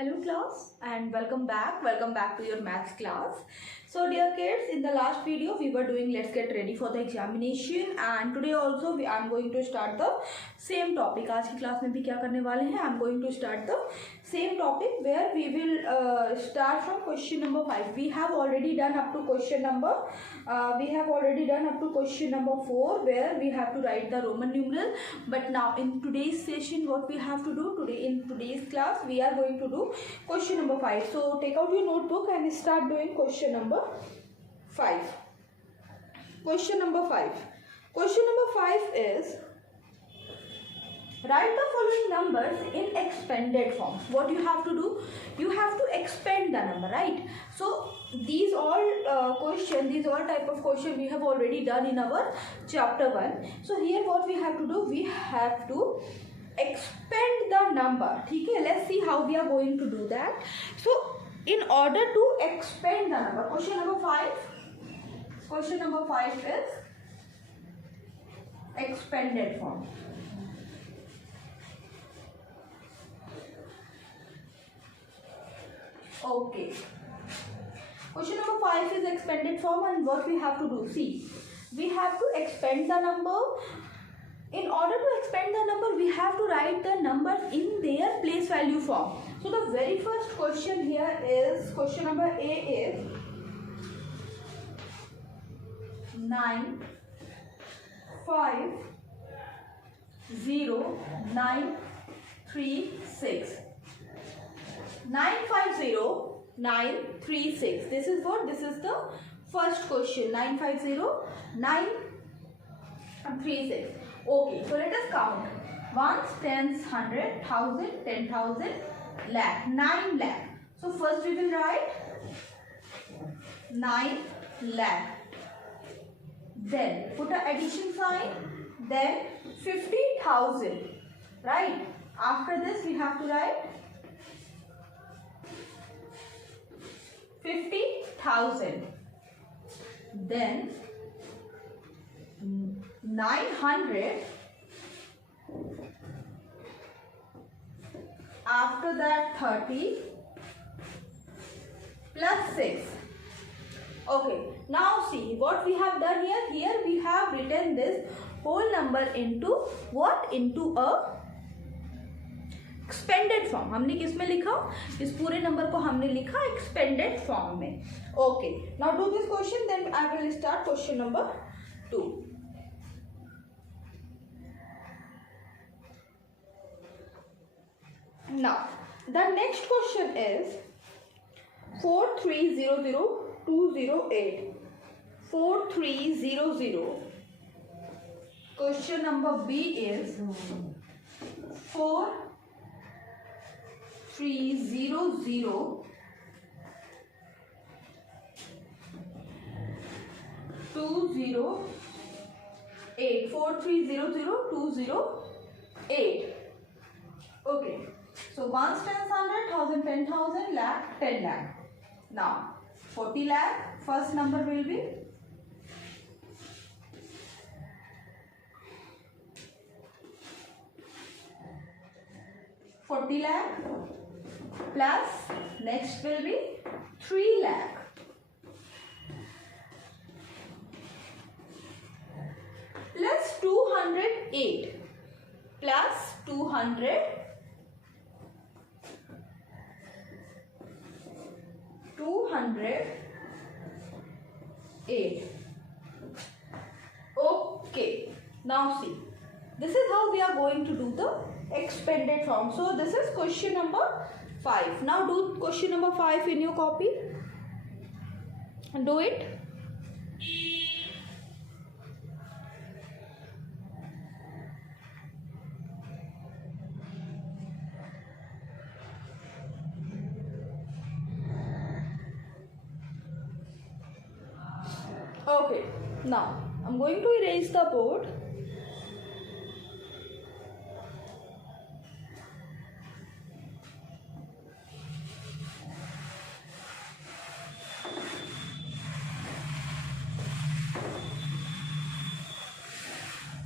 Hello class and welcome back to your maths class. So dear kids, in the last video we were doing let's get ready for the examination and today also I am going to start the same topic. आज की class में भी क्या करने वाले हैं, I am going to start the same topic where we will start from question number 5. We have already done up to question number 4 where we have to write the Roman numeral, but now in today's session what we have to do in today's class we are going to do question number 5. So take out your notebook and start doing question number 5. Question number 5 is write the following numbers in expanded form. What you have to do, you have to expand the number, right? So these all type of question we have already done in our chapter 1. So here what we have to do, we have to expand the number. Okay, let's see how we are going to do that. So in order to expand the number, question number 5 is expanded form. Okay, question number 5 is expanded form, and what we have to do, see, we have to expand the number. In order to expand the number, we have to write the numbers in their place value form. So the very first question here is, question number A is 9 5 0 9 3 6. 950-936. This is what? This is the first question. 950-936. Okay, so let us count. Ones, tens, 100, 1000, 10,000, lakh, 9 lakh. So first we will write 9 lakh. Then put an addition sign. Then 50,000. Right? After this we have to write 50,000. Then 900. After that 30 plus 6. Okay, now see what we have done here. Here we have written this whole number into what? Into a expanded form. हमने किस में लिखा? इस पूरे number को हमने लिखा expanded form में. Okay, now do this question, then I will start question number 2. Now the next question is 4300208. 4300. Question number B is 4300 208. 4300 208. Okay, so ones, tens, 100, 1000, 10,000, lakh, 10 lakh. Now 40 lakh, first number will be 40 lakh plus next will be 3 lakh plus 208 plus 208. Okay, now see, this is how we are going to do the expanded form. So this is question number 5. Now do question number 5 in your copy and do it. Okay, now I'm going to erase the board.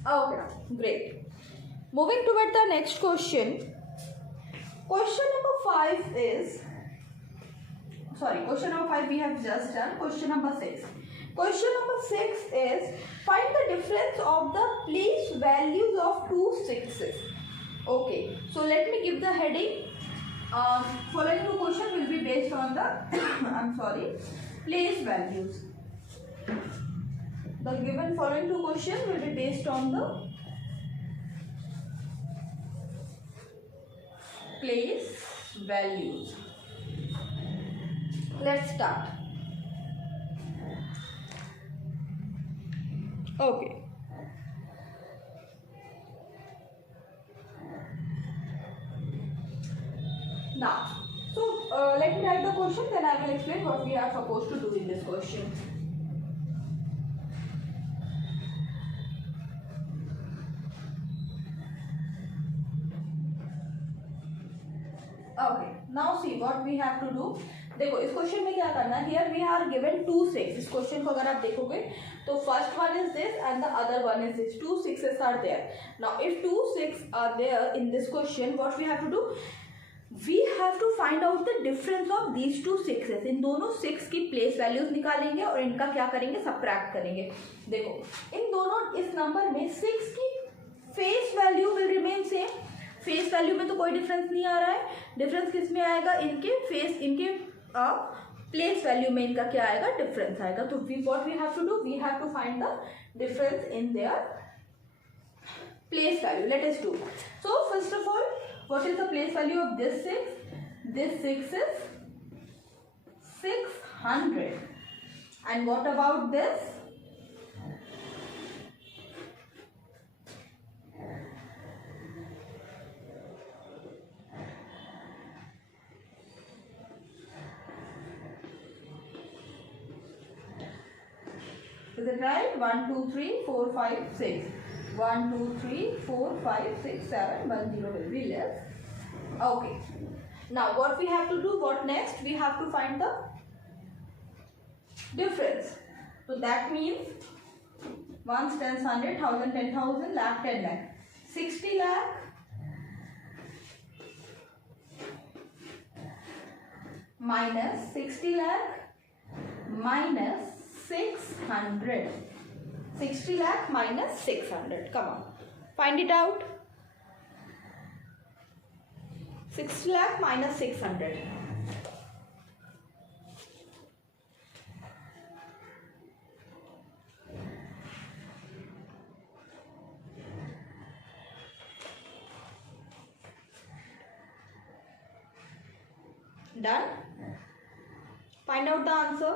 Okay, great. Moving toward the next question. Question number 5 is, question number 5 we have just done. Question number 6. Question number 6 is, find the difference of the place values of two sixes. Okay, so let me give the heading. Following two questions will be based on the place values. The given following two questions will be based on the place values. Let's start. Okay. Now, so let me write the question, then I will explain what we are supposed to do in this question. Okay, now see what we have to do. देखो इस question में क्या करना है. Here we are given 2 6. इस question को अगर आप देखोगे तो first one is this and the other one is this. 2 6s are there. Now if 2 6 are there in this question, what we have to do? We have to find out the difference of these two 6s. इन दोनों 6 की place values निकालेंगे और इनका क्या करेंगे, subtract करेंगे. देखो इन दोनों इस नंबर में 6 की face value will remain same. Face value में तो कोई डिफरेंस नहीं आ रहा है. डिफरेंस किस में आएगा, इनके प्लेस वैल्यू में इनका क्या आएगा, डिफरेंस आएगा. तो what we have to do, we have to find the difference in their place value. Let us do. So first of all, what is the place value of this 6? This 6 is 600. And what about this? Is it right? 1 2 3 4 5 6. 1 2 3 4 5 6 7. 1 0 will be less. Okay. Now what we have to do? What next? We have to find the difference. So that means ones, tens, 100, 1000, 10,000, lakh, 10 lakh, 60 lakh minus 60 lakh minus 600. 60 lakh minus 600. Come on, find it out. 60 lakh minus 600. Done? Find out the answer.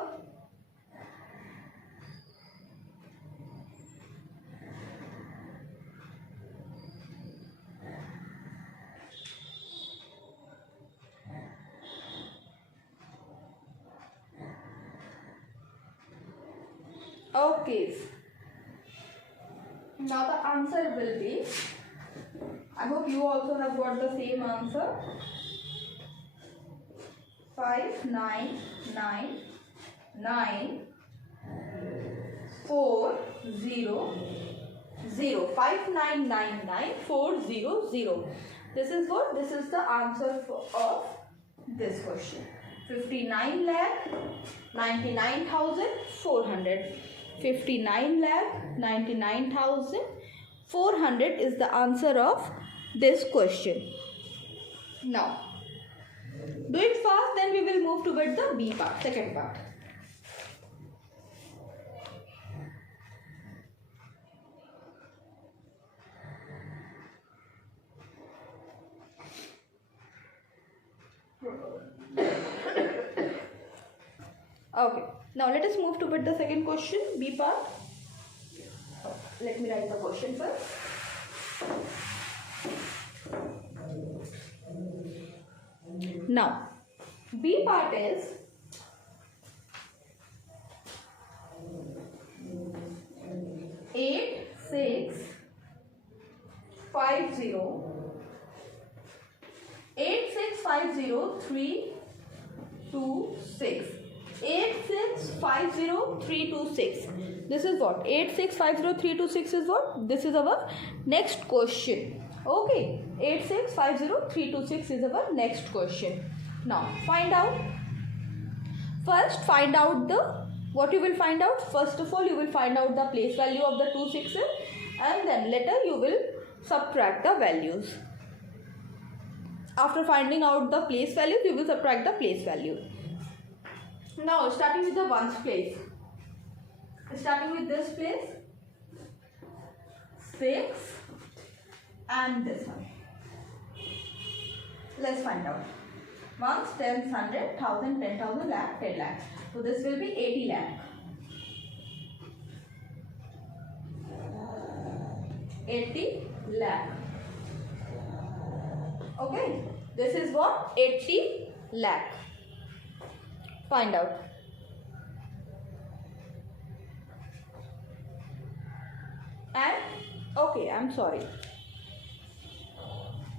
Okay, now the answer will be, I hope you also have got the same answer, 5999 400. 5999 400. This is what? This is the answer of this question. 59 lakh 99,400. 59 lakh 99,400 is the answer of this question. Now, do it fast, then we will move towards the B part, second part. Okay, now let us move toward the second question, B part. Let me write the question first. Now, B part is 8650 326. This is what? 8650 326 is what? This is our next question. Okay. 8650326 is our next question. Now find out, first find out the, what you will find out, first of all you will find out the place value of the two sixes, and then later you will subtract the values. After finding out the place values, you will subtract the place value. Now starting with the ones place, starting with this place 6 and this one. Let's find out. Ones, tens, 100, 1000, 10,000, lakh, 10 lakh. So this will be 80 lakh. 80 lakh. Okay, this is what? 80 lakh. Find out. And okay, I'm sorry.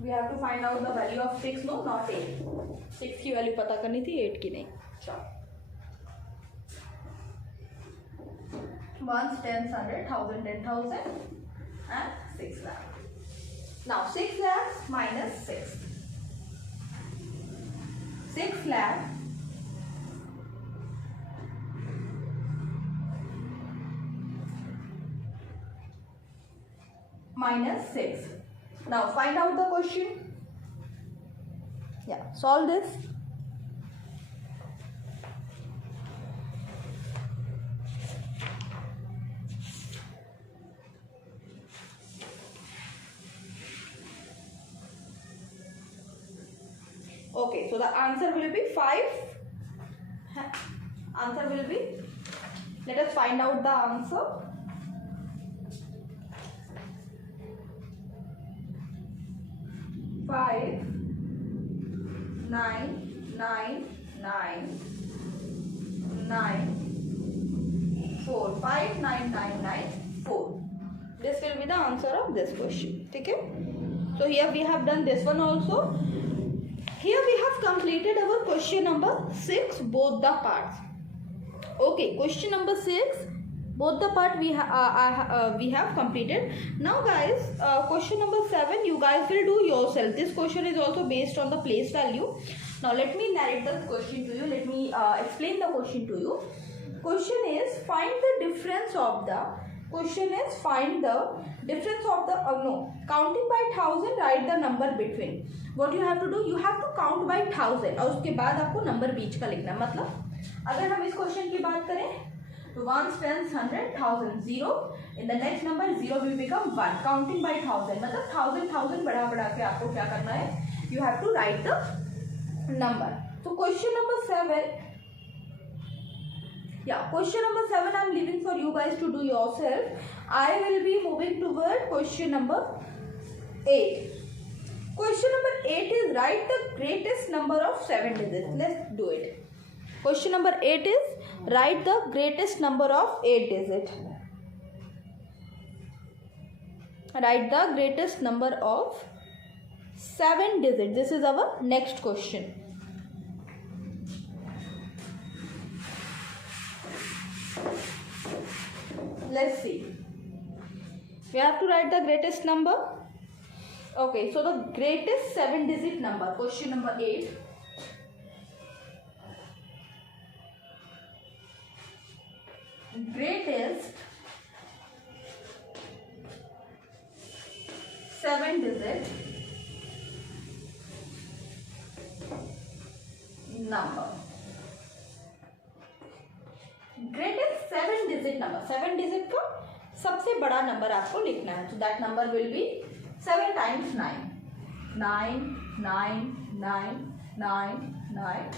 We have to find out the value of 6, no, not 8. 6 की value पता करनी थी, 8 की नहीं. चलो. 1s, 10s, 100, 1000, 10,000 and 6 lakh. Now 6 lakhs minus 6. 6 lakh minus 6. Now find out the question. Yeah, solve this. Okay, so the answer will be 5. Answer will be, let us find out the answer. 5, 9, 9, 9, 9, 4. 5, 9, 9, 9, 4. This will be the answer of this question. Okay? So here we have done this one also. Here we have completed our question number 6, both the parts. Okay, question number 6, both the part we have completed. Now guys, question number 7 you guys will do yourself. This question is also based on the place value. Now let me narrate the question to you. Let me explain the question to you. Question is find the difference of the, question is find the difference of the, no, counting by 1000, write the number between. What you have to do, you have to count by 1000 और उसके बाद आपको number बीच का लिखना है. मतलब अगर हम इस क्वेश्चन की बात करें तो 1s, 10s, 100, 1000, 0. In the next number 0 will become 1. Counting by 1000 मतलब 1000 बढ़ा बढ़ा के आपको क्या करना है, you have to write the number. So question number 7, yeah, question number 7 I am leaving for you guys to do yourself. I will be moving toward question number 8. Question number 8 is write the greatest number of 7 digits. Let's do it. Question number 8 is write the greatest number of 8 digits. Write the greatest number of 7 digits. This is our next question. Let's see. We have to write the greatest number. Okay, so the greatest 7-digit number, question number 8. Greatest 7-digit number. Greatest 7-digit number. 7 digit का सबसे बड़ा number आपको लिखना है. So that number will be 7 times 9. 9, 9, 9, 9, 9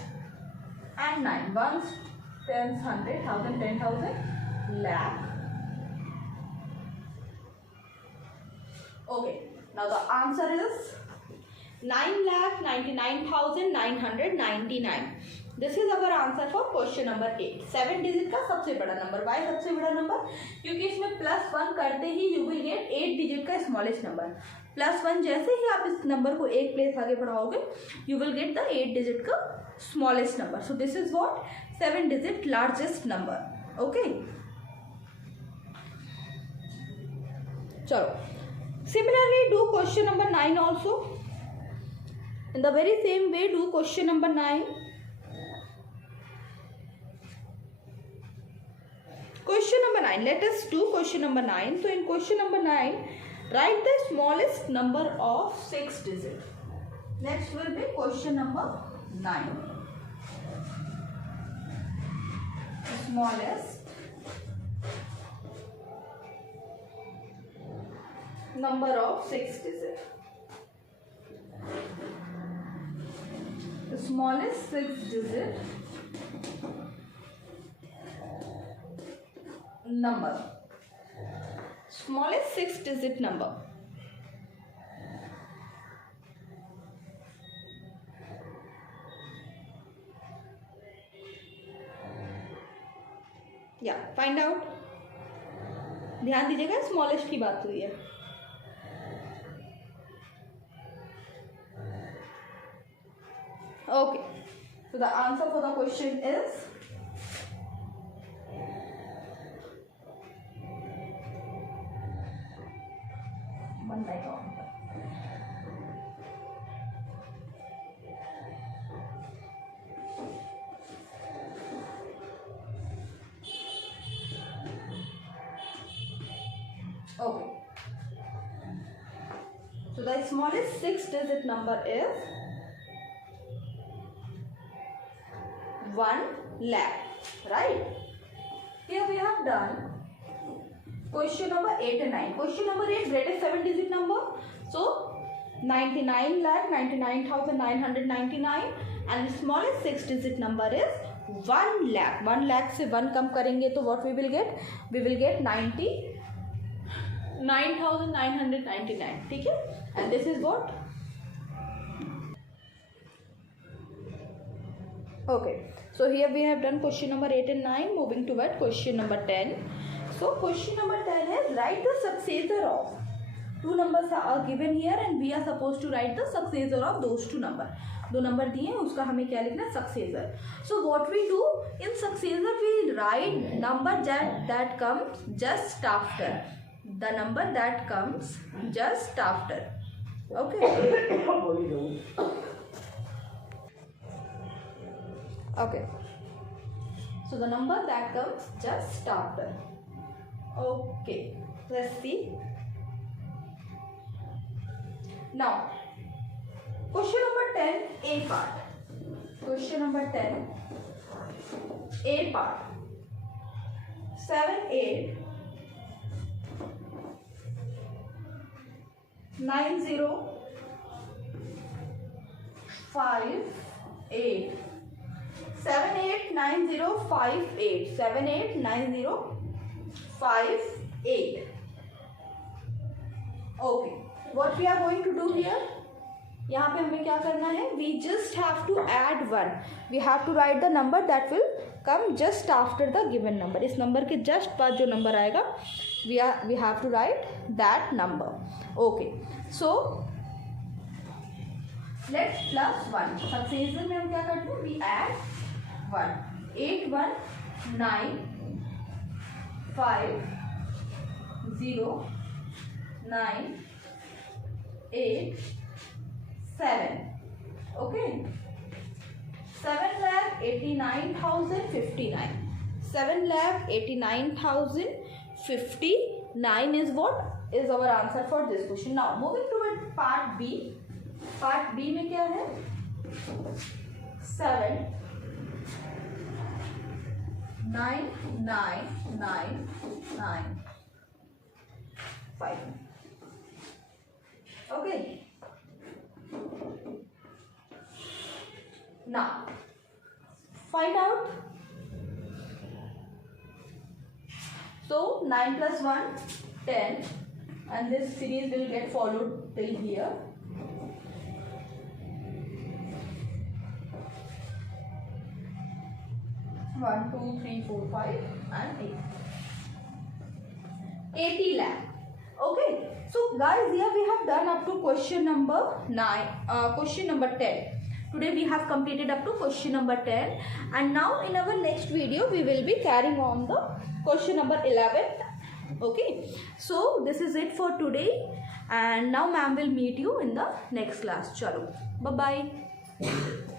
and 9. 1s, 10s, 100, 1000, 10,000, lakh. Okay, now the answer is 9,99,999. This is our answer for question number 8. 7 digit का सबसे बड़ा number. Why सबसे बड़ा नंबर? क्योंकि इसमें +1 करते ही you will get 8 digit का smallest number. +1 जैसे ही आप इस नंबर को एक प्लेस आगे बढ़ाओगे you will get the 8 digit का smallest number. So this is what 7 digit largest number. Okay. चलो Similarly, do question number 9 also. In the very same way, do question number 9. Question number 9. Let us do question number 9. So in question number 9, write the smallest number of 6 digits. Next will be question number 9. Smallest number of 6 digits. The smallest 6 digit number. Smallest 6 digit number. या find out. ध्यान दीजिएगा, smallest की बात हुई है. Okay, so the answer for the question is one by one. Okay. So the smallest 6-digit number is 1 lakh, right? Here we have done question number 8 and 9. Question number 8, greatest 7-digit number. So 99 lakh 99,999, and the smallest 6-digit number is 1 lakh. 1 lakh से 1 कम करेंगे तो what we will get? We will get 99,999. ठीक है? And this is what? Okay. So here we have done question number 8 and 9. Moving toward question number 10. So question number 10 is write the successor of. Two numbers are given here and we are supposed to write the successor of those two numbers. दो number दिए हैं, उसका हमें क्या लिखना है? Successor. So what we do in successor, we write number that comes just after. The number that comes just after. Okay. Okay. So the number that comes just after. Okay. Let's see. Now, question number 10, A part. Question number 10, A part. 7, 8, 9, 0, 5, 8. 7, 8, 9, 0, 5, 8. 7, 8, 9, 0, 5, 8. Okay. What we are going to do here? यहाँ पे हमें क्या करना है? We just have to add 1. We have to write the number that will come just after the given number. इस number के just बाद जो नंबर आएगा, we have to write that number. Okay. So let's plus 1. Successor में हम क्या करते हैं? We add 1. 8, 1, 9, 5, 0, 9, 8, 7. Okay. 7,89,059. 7,89,059 is what is our answer for this question. Now moving to part B. Part B में क्या है? 7, 9, 9, 9, 9, 5. Okay. Now find out. So 9 plus 1, 10, and this series will get followed till here. 1, 2, 3, 4, 5 and 8. 80 lakh. Okay. So guys, here we have done up to question number 9, question number 10. Today we have completed up to question number 10, and now in our next video we will be carrying on the question number 11. Okay. So this is it for today, and now ma'am will meet you in the next class. Chalo, bye bye.